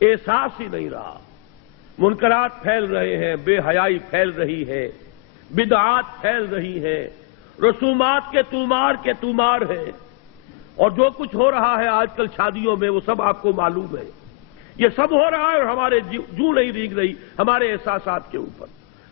احساس ہی نہیں رہا. منکرات پھیل رہے ہیں، بے حیائی پھیل رہی ہے، بدعات پھیل رہی ہیں، رسومات کے تومار ہے، اور جو کچھ ہو رہا ہے آج کل شادیوں میں وہ سب آپ کو معلوم ہے. یہ سب ہو رہا ہے اور ہمارے جو نہیں ریگ رہی ہمارے احساسات کے اوپر.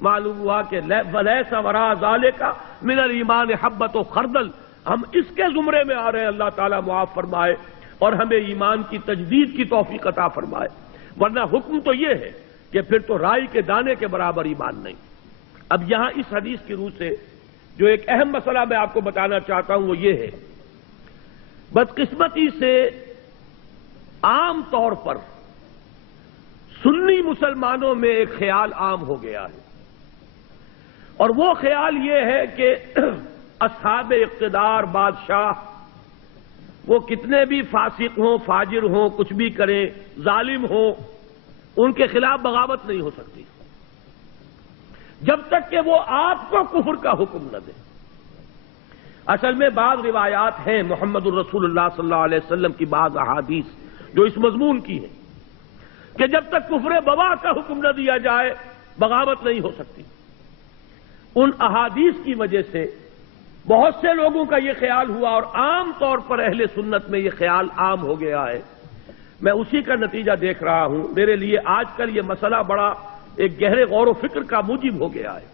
معلوم ہوا کہ وَلَيْسَ وَرَاءَ ذَلِكَ مِنَ الْإِيمَانِ حَبَّةُ خَرْدَلٍ. ہم اس کے زمرے میں آ رہے ہیں. اللہ تعالیٰ معاف فرمائے اور ہمیں ایمان کی تجدید کی توفیق عطا فرمائے. ورنہ حکم تو یہ ہے کہ پھر تو رائی کے دانے کے برابر ایمان نہیں. اب یہاں اس حدیث کی روح سے جو ایک اہم مسئلہ میں آپ کو بتانا چاہتا ہوں وہ یہ ہے، بدقسمتی سے عام طور پر سنی مسلمانوں میں ایک خیال عام ہو گیا ہے، اور وہ خیال یہ ہے کہ اصحاب اقتدار، بادشاہ، وہ کتنے بھی فاسق ہوں، فاجر ہوں، کچھ بھی کریں، ظالم ہوں، ان کے خلاف بغاوت نہیں ہو سکتی جب تک کہ وہ آپ کو کفر کا حکم نہ دے. اصل میں بعض روایات ہیں محمد الرسول اللہ صلی اللہ علیہ وسلم کی، بعض احادیث جو اس مضمون کی ہیں کہ جب تک کفر بواح کا حکم نہ دیا جائے بغاوت نہیں ہو سکتی. ان احادیث کی وجہ سے بہت سے لوگوں کا یہ خیال ہوا، اور عام طور پر اہل سنت میں یہ خیال عام ہو گیا ہے. میں اسی کا نتیجہ دیکھ رہا ہوں. میرے لیے آج کل یہ مسئلہ بڑا ایک گہرے غور و فکر کا موجب ہو گیا ہے.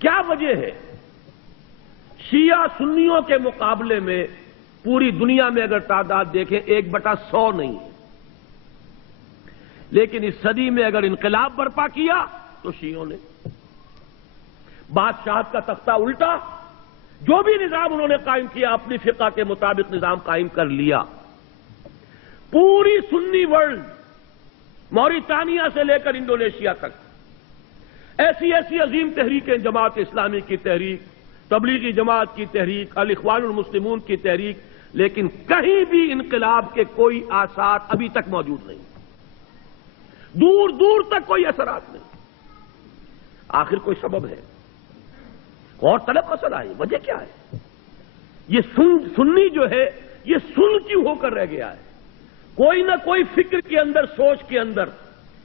کیا وجہ ہے؟ شیعہ سنیوں کے مقابلے میں پوری دنیا میں اگر تعداد دیکھیں 1/100 نہیں ہے، لیکن اس صدی میں اگر انقلاب برپا کیا تو شیعوں نے بادشاہت کا تختہ الٹا، جو بھی نظام انہوں نے قائم کیا اپنی فقہ کے مطابق نظام قائم کر لیا. پوری سنی ورلڈ، موریتانیہ سے لے کر انڈونیشیا تک ایسی ایسی عظیم تحریکیں، جماعت اسلامی کی تحریک، تبلیغی جماعت کی تحریک، الاخوان المسلمون کی تحریک، لیکن کہیں بھی انقلاب کے کوئی آثار ابھی تک موجود نہیں، دور دور تک کوئی اثرات نہیں. آخر کوئی سبب ہے؟ غور طلب مسئلہ ہے. وجہ کیا ہے؟ یہ سنی جو ہے یہ سن کیوں ہو کر رہ گیا ہے؟ کوئی نہ کوئی فکر کے اندر، سوچ کے اندر،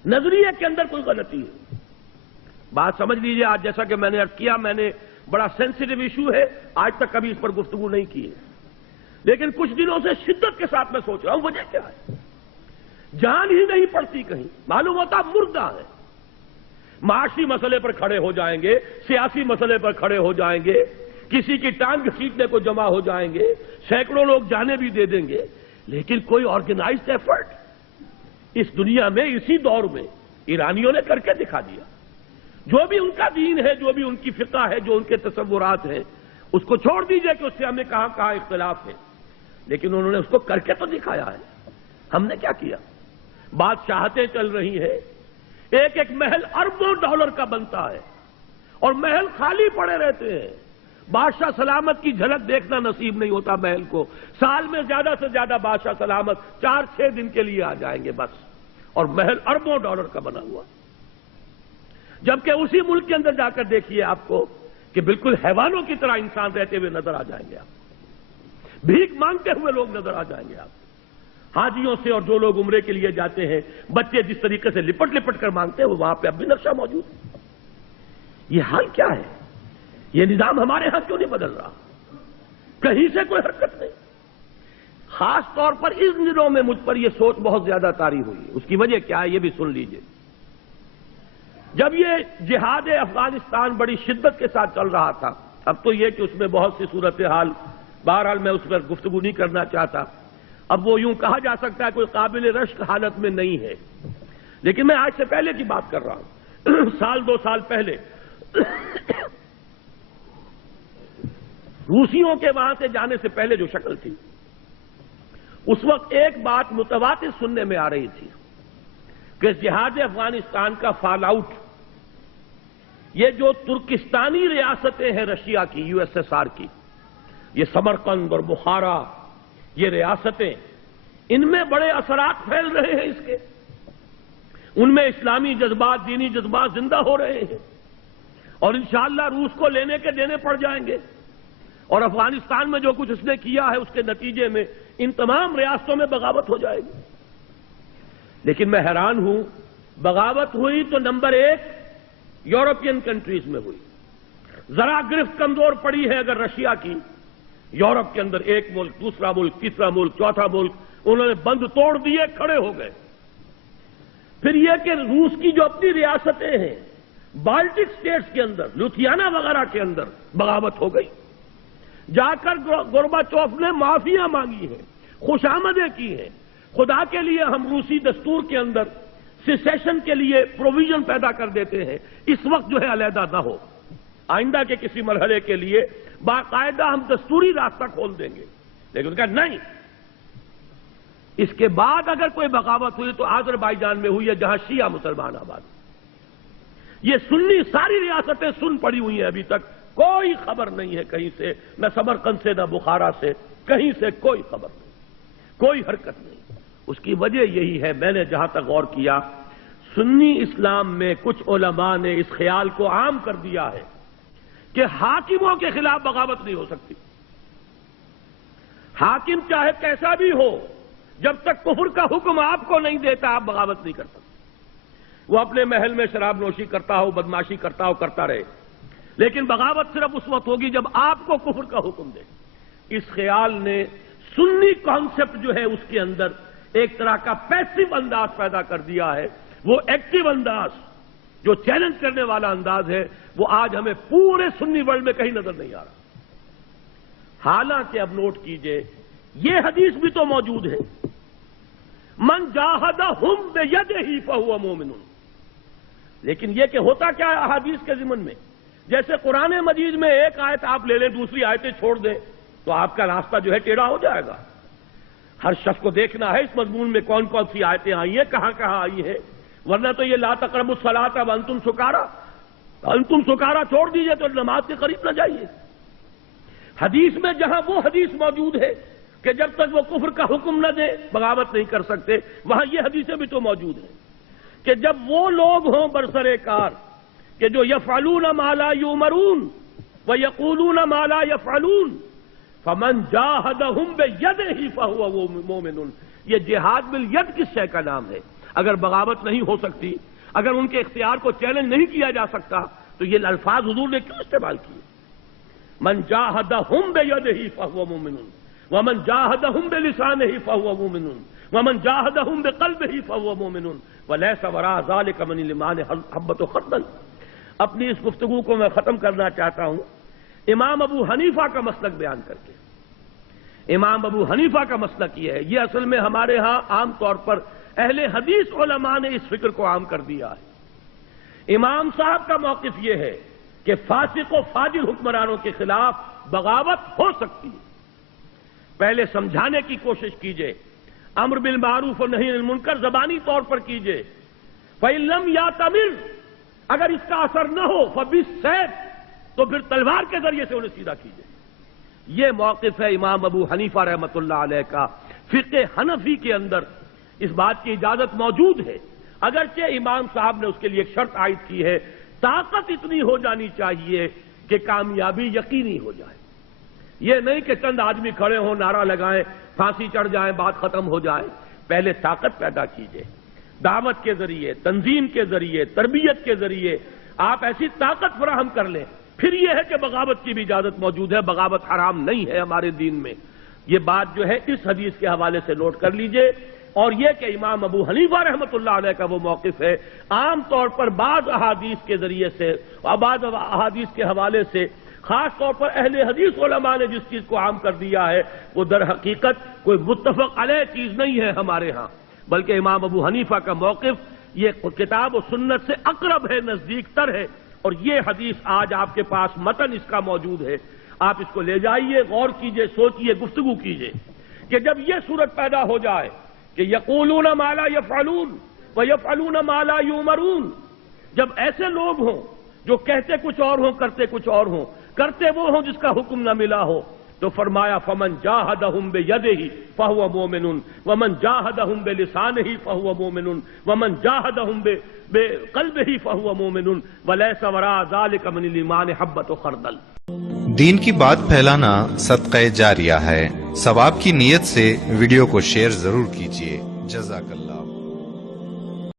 نظریے کے اندر کوئی غلطی ہے. بات سمجھ لیجئے. آج جیسا کہ میں نے عرض کیا، میں نے بڑا سینسیٹیو ایشو ہے، آج تک کبھی اس پر گفتگو نہیں کی ہے، لیکن کچھ دنوں سے شدت کے ساتھ میں سوچ رہا ہوں وجہ کیا ہے. جان ہی نہیں پڑتی کہیں، معلوم ہوتا مردہ ہے. معاشی مسئلے پر کھڑے ہو جائیں گے، سیاسی مسئلے پر کھڑے ہو جائیں گے، کسی کی ٹانگ کھینچنے کو جمع ہو جائیں گے، سینکڑوں لوگ جانے بھی دے دیں گے، لیکن کوئی آرگنائزڈ ایفرٹ اس دنیا میں اسی دور میں ایرانیوں نے کر کے دکھا دیا. جو بھی ان کا دین ہے، جو بھی ان کی فقہ ہے، جو ان کے تصورات ہیں، اس کو چھوڑ دیجئے کہ اس سے ہمیں کہاں کہاں اختلاف ہے، لیکن انہوں نے اس کو کر کے تو دکھایا ہے. ہم نے کیا کیا؟ بادشاہتیں چل رہی ہیں، ایک ایک محل اربوں ڈالر کا بنتا ہے اور محل خالی پڑے رہتے ہیں. بادشاہ سلامت کی جھلک دیکھنا نصیب نہیں ہوتا محل کو. سال میں زیادہ سے زیادہ بادشاہ سلامت 4-6 دن کے لیے آ جائیں گے بس، اور محل اربوں ڈالر کا بنا ہوا. جبکہ اسی ملک کے اندر جا کر دیکھیے آپ کو کہ بالکل حیوانوں کی طرح انسان رہتے ہوئے نظر آ جائیں گے. آپ بھیک مانگتے ہوئے لوگ نظر آ جائیں گے. آپ حاجیوں سے، اور جو لوگ عمرے کے لیے جاتے ہیں، بچے جس طریقے سے لپٹ لپٹ کر مانگتے ہیں، وہاں پہ اب بھی نقشہ موجود ہے. یہ حال کیا ہے؟ یہ نظام ہمارے ہاں کیوں نہیں بدل رہا؟ کہیں سے کوئی حرکت نہیں. خاص طور پر اس دنوں میں مجھ پر یہ سوچ بہت زیادہ طاری ہوئی. اس کی وجہ کیا ہے یہ بھی سن لیجئے. جب یہ جہاد افغانستان بڑی شدت کے ساتھ چل رہا تھا، اب تو یہ کہ اس میں بہت سی صورتحال، بہرحال میں اس پر گفتگو نہیں کرنا چاہتا. اب وہ یوں کہا جا سکتا ہے کوئی قابل رشک حالت میں نہیں ہے، لیکن میں آج سے پہلے کی بات کر رہا ہوں. 1-2 سال پہلے روسیوں کے وہاں سے جانے سے پہلے جو شکل تھی، اس وقت ایک بات متواتر سننے میں آ رہی تھی کہ جہاد افغانستان کا فال آؤٹ، یہ جو ترکستانی ریاستیں ہیں رشیا کی، USSR کی، یہ سمرقند اور بخارا، یہ ریاستیں، ان میں بڑے اثرات پھیل رہے ہیں اس کے. ان میں اسلامی جذبات، دینی جذبات زندہ ہو رہے ہیں، اور انشاءاللہ روس کو لینے کے دینے پڑ جائیں گے. اور افغانستان میں جو کچھ اس نے کیا ہے اس کے نتیجے میں ان تمام ریاستوں میں بغاوت ہو جائے گی. لیکن میں حیران ہوں، بغاوت ہوئی تو نمبر 1 یورپین کنٹریز میں ہوئی، ذرا گرفت کمزور پڑی ہے اگر رشیا کی، یورپ کے اندر ایک ملک، دوسرا ملک، تیسرا ملک، چوتھا ملک، انہوں نے بند توڑ دیے، کھڑے ہو گئے۔ پھر یہ کہ روس کی جو اپنی ریاستیں ہیں، بالٹک سٹیٹس کے اندر، لوتھیانا وغیرہ کے اندر بغاوت ہو گئی، جا کر گورباچوف نے معافیاں مانگی ہیں، خوشامدیں کی ہیں، خدا کے لیے ہم روسی دستور کے اندر سیسیشن کے لیے پروویژن پیدا کر دیتے ہیں، اس وقت جو ہے علیحدہ نہ ہو، آئندہ کے کسی مرحلے کے لیے باقاعدہ ہم دستوری راستہ کھول دیں گے۔ لیکن کہا نہیں، اس کے بعد اگر کوئی بغاوت ہوئی تو آذربائیجان میں ہوئی ہے، جہاں شیعہ مسلمان آباد۔ یہ سنی ساری ریاستیں سن پڑی ہوئی ہیں، ابھی تک کوئی خبر نہیں ہے کہیں سے، نہ سمرقند سے، نہ بخارا سے، کہیں سے کوئی خبر نہیں، کوئی حرکت نہیں۔ اس کی وجہ یہی ہے، میں نے جہاں تک غور کیا، سنی اسلام میں کچھ علماء نے اس خیال کو عام کر دیا ہے کہ حاکموں کے خلاف بغاوت نہیں ہو سکتی۔ حاکم چاہے کیسا بھی ہو، جب تک کفر کا حکم آپ کو نہیں دیتا آپ بغاوت نہیں کر سکتے۔ وہ اپنے محل میں شراب نوشی کرتا ہو، بدماشی کرتا ہو، کرتا رہے، لیکن بغاوت صرف اس وقت ہوگی جب آپ کو کفر کا حکم دے۔ اس خیال نے سنی کانسیپٹ جو ہے اس کے اندر ایک طرح کا پیسو انداز پیدا کر دیا ہے۔ وہ ایکٹیو انداز جو چیلنج کرنے والا انداز ہے، وہ آج ہمیں پورے سنی ورلڈ میں کہیں نظر نہیں آ رہا۔ حالانکہ اب نوٹ کیجئے، یہ حدیث بھی تو موجود ہے، من جاہدہم بیدہ فہو مومن۔ لیکن یہ کہ ہوتا کیا ہے احادیث کے ضمن میں، جیسے قرآن مجید میں ایک آیت آپ لے لیں، دوسری آیتیں چھوڑ دیں تو آپ کا راستہ جو ہے ٹیڑھا ہو جائے گا۔ ہر شخص کو دیکھنا ہے اس مضمون میں کون کون سی آیتیں آئی ہیں، کہاں کہاں آئی ہیں، ورنہ تو یہ لا تقربوا الصلاۃ وانتم سکارا، انتم سکارا چھوڑ دیجئے تو نماز کے قریب نہ جائیے۔ حدیث میں جہاں وہ حدیث موجود ہے کہ جب تک وہ کفر کا حکم نہ دے بغاوت نہیں کر سکتے، وہاں یہ حدیثیں بھی تو موجود ہیں کہ جب وہ لوگ ہوں برسر کار کہ جو یفعلون ما لا یؤمرون ویقولون ما لا یفعلون فمن جاہدہم بیدہ فہو مومن۔ یہ جہاد بالید کس شے کا نام ہے؟ اگر بغاوت نہیں ہو سکتی، اگر ان کے اختیار کو چیلنج نہیں کیا جا سکتا، تو یہ الفاظ حضور نے کیوں استعمال کیے؟ من جاہدہم بیدہ فہو مومن، ومن جاہدہم بلسانہ فہو مومن، ومن جاہدہم بقلبہ فہو مومن، ولیس وراء ذلک من الایمان حبۃ خردل۔ اپنی اس گفتگو کو میں ختم کرنا چاہتا ہوں امام ابو حنیفہ کا مسلک بیان کر کے۔ امام ابو حنیفہ کا مسلک یہ ہے، یہ اصل میں ہمارے ہاں عام طور پر اہل حدیث علماء نے اس فکر کو عام کر دیا ہے۔ امام صاحب کا موقف یہ ہے کہ فاسق و فاجر حکمرانوں کے خلاف بغاوت ہو سکتی ہے۔ پہلے سمجھانے کی کوشش کیجئے، امر بالمعروف و نہی عن المنکر زبانی طور پر کیجئے، فَإِن لَمْ يَأْتَمِرْ، اگر اس کا اثر نہ ہو فَبِالسَّيْفِ، تو پھر تلوار کے ذریعے سے انہیں سیدھا کیجئے۔ یہ موقف ہے امام ابو حنیفہ رحمۃ اللہ علیہ کا۔ فقہ حنفی کے اندر اس بات کی اجازت موجود ہے، اگرچہ امام صاحب نے اس کے لیے ایک شرط عائد کی ہے، طاقت اتنی ہو جانی چاہیے کہ کامیابی یقینی ہو جائے۔ یہ نہیں کہ چند آدمی کھڑے ہوں، نعرہ لگائیں، پھانسی چڑھ جائیں، بات ختم ہو جائے۔ پہلے طاقت پیدا کیجئے، دعوت کے ذریعے، تنظیم کے ذریعے، تربیت کے ذریعے آپ ایسی طاقت فراہم کر لیں، پھر یہ ہے کہ بغاوت کی بھی اجازت موجود ہے۔ بغاوت حرام نہیں ہے ہمارے دین میں۔ یہ بات جو ہے اس حدیث کے حوالے سے نوٹ کر لیجئے۔ اور یہ کہ امام ابو حنیفہ رحمۃ اللہ علیہ کا وہ موقف ہے، عام طور پر بعض احادیث کے ذریعے سے اور بعض احادیث کے حوالے سے، خاص طور پر اہل حدیث علماء نے جس چیز کو عام کر دیا ہے، وہ در حقیقت کوئی متفق علیہ چیز نہیں ہے ہمارے ہاں، بلکہ امام ابو حنیفہ کا موقف یہ کتاب و سنت سے اقرب ہے، نزدیک تر ہے۔ اور یہ حدیث آج آپ کے پاس متن اس کا موجود ہے، آپ اس کو لے جائیے، غور کیجئے، سوچئے، گفتگو کیجئے کہ جب یہ صورت پیدا ہو جائے کہ یقولون ما لا یفعلون ویفعلون ما لا یؤمرون، جب ایسے لوگ ہوں جو کہتے کچھ اور ہوں، کرتے کچھ اور ہوں، کرتے وہ ہوں جس کا حکم نہ ملا ہو، تو فرمایا فمن جاہدہم بیدہ فہو مومن ومن جاہدہم بلسانہ فہو مومن ومن جاہدہم بقلبہ فہو مومن ولیس وراء ذلک من الایمان حبۃ خردل۔ دین کی بات پھیلانا صدقہ جاریہ ہے، ثواب کی نیت سے ویڈیو کو شیئر ضرور کیجیے۔ جزاک اللہ۔